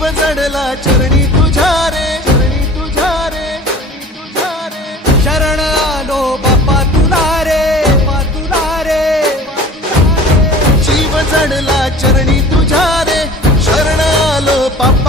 जीव जडला चरणी तुझ्या रे, चरणी तुझ्या रे, तुझ्या रे. शरण आलो बाप्पा तुला रे, बाप्पा तुला रे. जीव जडला चरणी तुझ्या रे, शरण आलो बाप्पा